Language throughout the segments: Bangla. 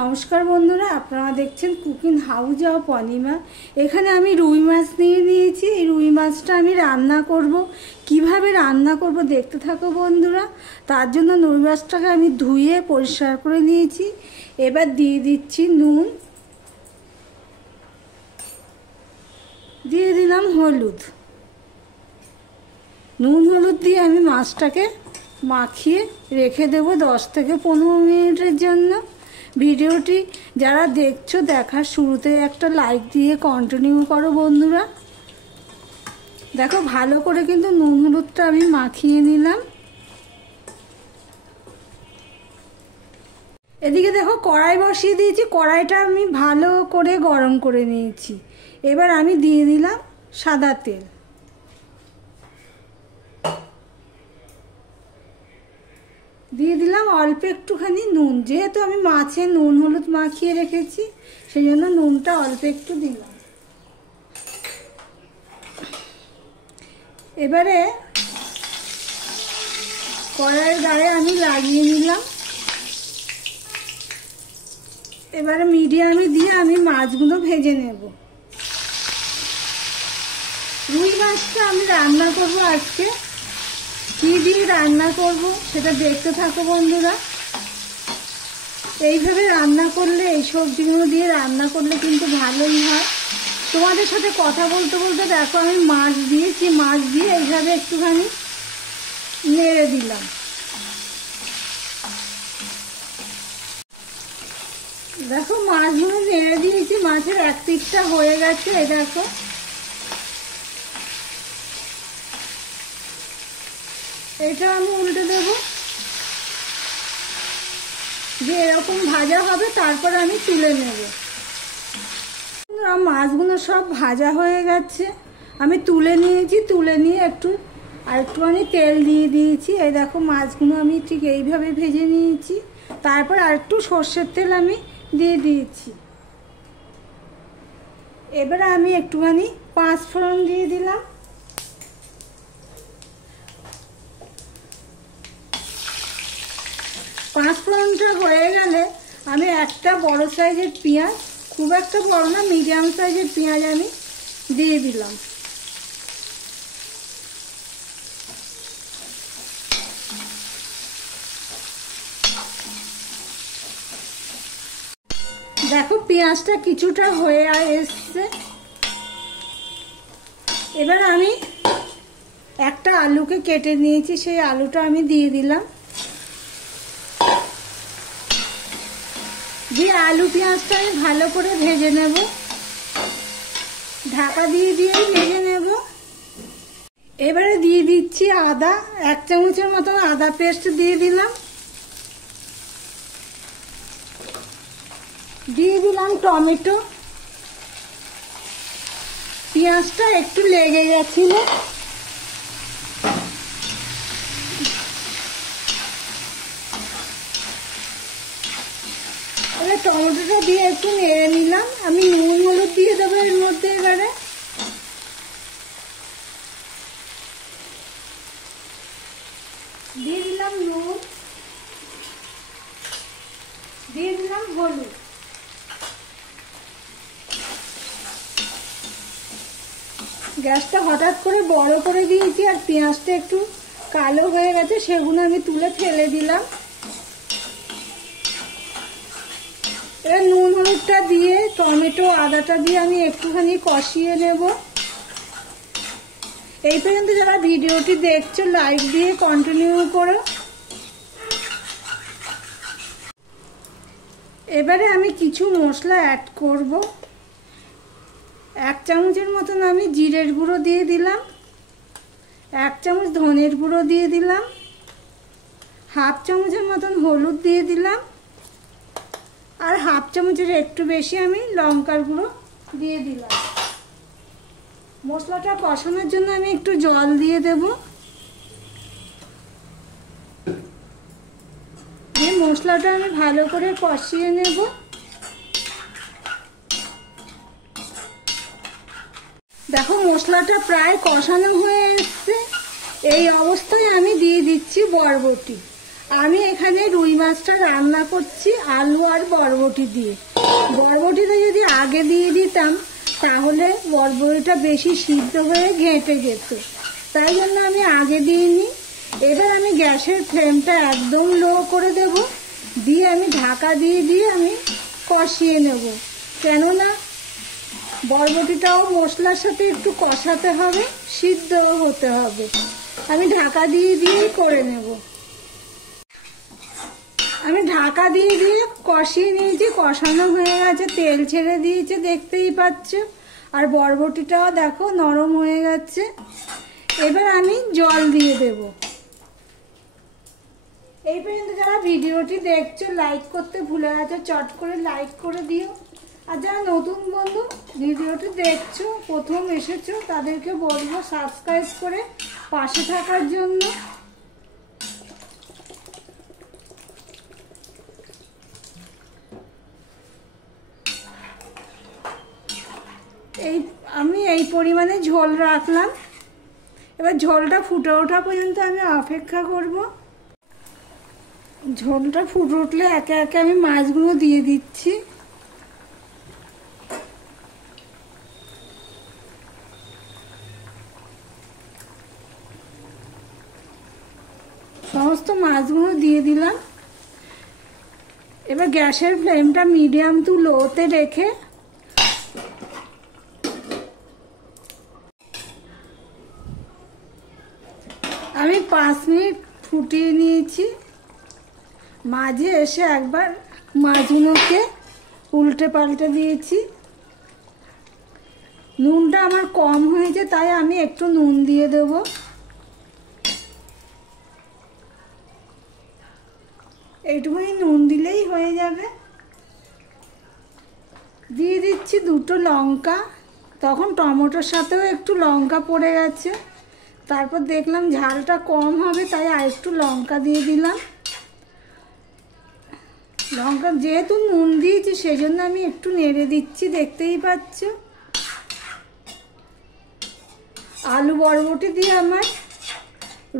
নমস্কার বন্ধুরা, আপনারা দেখছেন কুকিং হাউস অফ অনিমা। এখানে আমি রুই মাছ নিয়ে নিয়েছি। এই রুই মাছটা আমি রান্না করব। কিভাবে রান্না করব দেখতে থাকো বন্ধুরা। তার জন্য রুই মাছটাকে আমি ধুয়ে পরিষ্কার করে নিয়েছি। এবার দিয়ে দিচ্ছি নুন, দিয়ে দিলাম হলুদ। নুন হলুদ দিয়ে আমি মাছটাকে মাখিয়ে রেখে দেবো 10 থেকে 15 মিনিটের জন্য। ভিডিওটি যারা দেখছো দেখার শুরুতে একটা লাইক দিয়ে কন্টিনিউ করো বন্ধুরা। দেখো ভালো করে কিন্তু নুন হলুদটা আমি মাখিয়ে নিলাম। এদিকে দেখো কড়াই বসিয়ে দিয়েছি। কড়াইটা আমি ভালো করে গরম করে নিয়েছি। এবার আমি দিয়ে দিলাম সাদা তেল। দিয়ে দিলাম অল্প একটুখানি নুন। যেহেতু আমি মাছে নুন হলুদ মাখিয়ে রেখেছি সেই জন্য নুনটা অল্প একটু দিলাম। এবারে কড়াইয়ের গায়ে আমি লাগিয়ে নিলাম। এবারে মিডিয়ামে দিয়ে আমি মাছগুলো ভেজে নেব। রুই মাছটা আমি রান্না করব আজকে। কি দিয়ে রান্না করব সেটা দেখতে থাকো বন্ধুরা। এইভাবে রান্না করলে, এই সবজিগুলো দিয়ে রান্না করলে কিন্তু ভালোই হয়। তোমাদের সাথে কথা বলতে বলতে দেখো আমি মাছ দিয়েছি। মাছ দিয়ে এইভাবে একটুখানি নেড়ে দিলাম। দেখো মাছগুলো নেড়ে দিয়েছি। মাছের এক পিঠটা হয়ে গেছে। এই দেখো এটা আমি উল্টে দেব। যে এরকম ভাজা হবে তারপর আমি তুলে নেব। মাছগুলো সব ভাজা হয়ে গেছে, আমি তুলে নিয়েছি। তুলে নিয়ে একটুখানি তেল দিয়ে দিয়েছি। এই দেখো মাছগুলো আমি ঠিক এইভাবে ভেজে নিয়েছি। তারপর আরেকটু সর্ষের তেল আমি দিয়ে দিয়েছি। এবারে আমি একটুখানি 5 ফোড়ন দিয়ে দিলাম। পাঁচফোড়নটা হয়ে গেলে আমি একটা বড় সাইজের পেঁয়াজ, খুব একটা বড় না, মিডিয়াম সাইজের পেঁয়াজ আমি দিয়ে দিলাম। দেখো পেঁয়াজটা কিছুটা হয়ে এসছে। এবার আমি একটা আলুকে কেটে নিয়েছি, সেই আলুটা আমি দিয়ে দিলাম। দিয়ে আলু পেঁয়াজটা আমি ভালো করে ভেজে নেব। ঢাকা দিয়ে দিয়েই ভেজে নেব। এবারে দিয়ে দিচ্ছি আদা, 1 চামচের মতো আদা পেস্ট দিয়ে দিলাম। দিয়ে দিলাম টমেটো। পেঁয়াজটা একটু লেগে গেছিল, টমেটোটা দিয়ে একটু নেড়ে নিলাম। আমি নুন হলুদ দিয়ে দেবো এর মধ্যে। এবারে দিয়ে দিলাম নুন, দিয়ে দিলাম হলুদ। গ্যাসটা হঠাৎ করে বড় করে দিয়েছি আর পেঁয়াজটা একটু কালো হয়ে গেছে, সেগুলো আমি তুলে ফেলে দিলাম। এবার নুন হলুদটা দিয়ে টমেটো আদাটা দিয়ে আমি একটুখানি কষিয়ে নেব। এই পর্যন্ত যারা ভিডিওটি দেখছো লাইক দিয়ে কন্টিনিউ করো। এবারে আমি কিছু মশলা অ্যাড করব। 1 চামচের মতন আমি জিরের গুঁড়ো দিয়ে দিলাম। 1 চামচ ধনের গুঁড়ো দিয়ে দিলাম। 1/2 চামচের মতন হলুদ দিয়ে দিলাম। আর 1/2 চামচের একটু বেশি আমি লঙ্কার গুঁড়ো দিয়ে দিলাম। মশলাটা কষানোর জন্য আমি একটু জল দিয়ে দেব। এই মশলাটা আমি ভালো করে কষিয়ে নেব। দেখো মশলাটা প্রায় কষানো হয়ে এসছে। এই অবস্থায় আমি দিয়ে দিচ্ছি বরবটি। আমি এখানে রুই মাছটা রান্না করছি আলু আর বরবটি দিয়ে। বরবটিটা যদি আগে দিয়ে দিতাম তাহলে বরবটিটা বেশি সিদ্ধ হয়ে ঘেঁটে যেত, তাই জন্য আমি আগে দিইনি। এবার আমি গ্যাসের ফ্লেমটা একদম লো করে দেব, দিয়ে আমি ঢাকা দিয়ে আমি কষিয়ে নেব, কেননা বরবটিটাও মশলার সাথে একটু কষাতে হবে, সিদ্ধও হতে হবে। আমি ঢাকা দিয়েই করে নেব। আমি ঢাকা দিয়ে কষিয়ে নিয়েছি, কষানো হয়ে গেছে, তেল ছেড়ে দিয়েছে দেখতেই পাচ্ছ, আর বরবটিটাও দেখো নরম হয়ে গেছে। এবার আমি জল দিয়ে দেব। এই পর্যন্ত যারা ভিডিওটি দেখছো লাইক করতে ভুলে গেছো, চট করে লাইক করে দিও। আর যারা নতুন বন্ধু ভিডিওটি দেখছো, প্রথম এসেছো, তাদেরকে বলবো সাবস্ক্রাইব করে পাশে থাকার জন্য। আমি এই পরিমাণে ঝোল রাখলাম। এবার ঝোলটা ফুটে ওঠা পর্যন্ত আমি অপেক্ষা করব। ঝোলটা ফুটে উঠলে একে একে আমি মাছগুলো দিয়ে দিচ্ছি। সমস্ত মাছগুলো দিয়ে দিলাম। এবার গ্যাসের ফ্লেমটা মিডিয়াম টু লোতে রেখে আমি 5 মিনিট ফুটিয়ে নিয়েছি। মাঝে এসে একবার মাছগুলোকে উল্টে পাল্টে দিয়েছি। নুনটা আমার কম হয়েছে, তাই আমি একটু নুন দিয়ে দেব। এইটুকুনি নুন দিলেই হয়ে যাবে। দিয়ে দিচ্ছি 2টো লঙ্কা, তখন টমেটোর সাথেও একটু লঙ্কা পড়ে গেছে। তারপর দেখলাম ঝালটা কম হবে, তাই আর একটু লঙ্কা দিয়ে দিলাম। লঙ্কা যেহেতু নুন দিয়েছি সেই জন্য আমি একটু নেড়ে দিচ্ছি, দেখতেই পাচ্ছ। আলু বরবটি দিয়ে আমার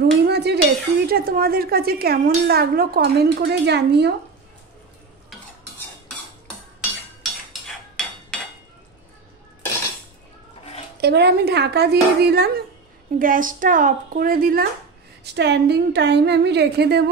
রুই মাছের রেসিপিটা তোমাদের কাছে কেমন লাগলো কমেন্ট করে জানিও। এবার আমি ঢাকা দিয়ে দিলাম, গ্যাসটা অফ করে দিলাম, স্ট্যান্ডিং টাইম আমি রেখে দেব।